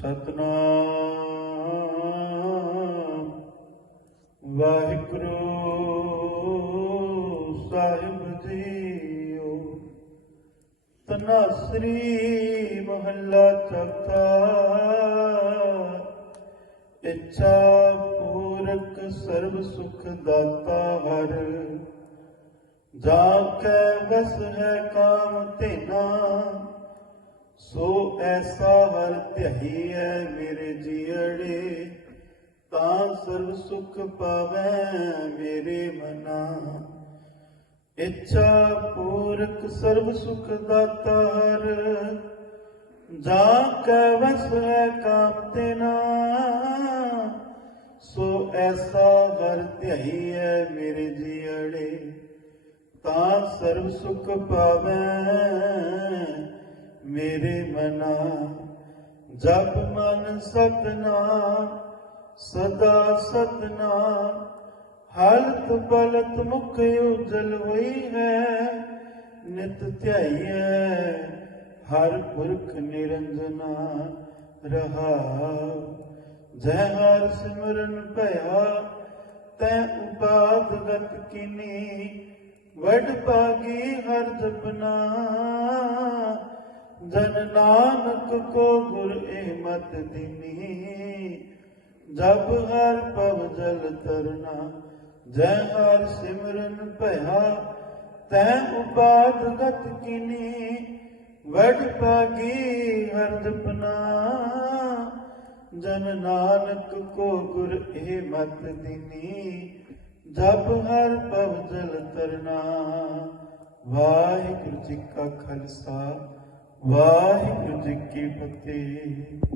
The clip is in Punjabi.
ਸਤਨਾਮ। ਵਾਹਿਗੁਰੂ ਸਾਹਿਬ ਜੀਓ। ਤਨਾਸਰੀ ਮਹੱਲਾ ਚੌਥਾ। ਇੱਛਾ ਪੂਰਕ ਸਰਬ ਸੁਖ ਦਾਤਾ ਹਰ। ਜਾ ਕੈ ਵਸ ਹੈ ਕਾਮ ਧੇਨਾ। ਸੋ ਐਸਾ ਹਰ ਧਿਆਈ ਹੈ ਮੇਰੇ ਜੀੜੇ ਤਾਂ ਸਰਬ ਸੁਖ ਪਾਵੈ ਮੇਰੇ ਮਨਾ। ਇੱਛਾ ਪੂਰਕ ਸਰਬ ਸੁਖ ਦਾਤਾ ਹਰ ਜਾ ਕੈ ਵਸ ਹੈ ਕਾਮ ਤੇਨਾ ਸੋ ਐਸਾ ਹਰ ਧਿਆਈ ਹੈ ਮੇਰੇ ਜੀੜੇ ਤਾਂ ਸਰਬ ਸੁਖ ਪਾਵੈ ਮੇਰੇ ਜਪ ਮਨ ਸਤਨਾਮ, ਸਦਾ ਸਤਨਾਮ। ਹਲਤ ਬਲਤ ਮੁਖ ਉਜਲ ਹੋਈ ਹੈ, ਨਿਤ ਧਿਆਈਐ ਹਰ ਪੁਰਖ ਨਿਰੰਜਨਾ ਰਹਾ। ਜੈ ਹਰ ਸਿਮਰਨ ਭਇਆ, ਤੈ ਉਪਾਦ ਗਤ ਕੀਨੀ, ਵਡ ਪਾਗੀ ਹਰ ਜਪਨਾ। ਨਾਨਕ ਕੋ ਗੁਰ ਏ ਮਤ ਦਿਨੀ। ਜਬ ਹਰ ਪਵ ਜਲ ਤਰਨਾ, ਜੈ ਹਰ ਸਿਮਰਨ ਭਇਆ, ਤੈ ਉਪਾਦ ਗਤ ਕੀਨੀ। ਵਡ ਪਾਗੀ ਹਰ ਜਪਨਾ ਜਨ ਨਾਨਕ ਕੋ ਗੁਰ ਏ ਮਤ ਦਿਨੀ। ਜਬ ਹਰ ਪਵ ਜਲ ਤਰਨਾ, ਵਾਹਿਗੁਰੂ ਜੀ ਕਾ ਖਾਲਸਾ। ਵਾਹਿਗੁਰੂ ਜੀ ਕੀ ਫਤਿਹ।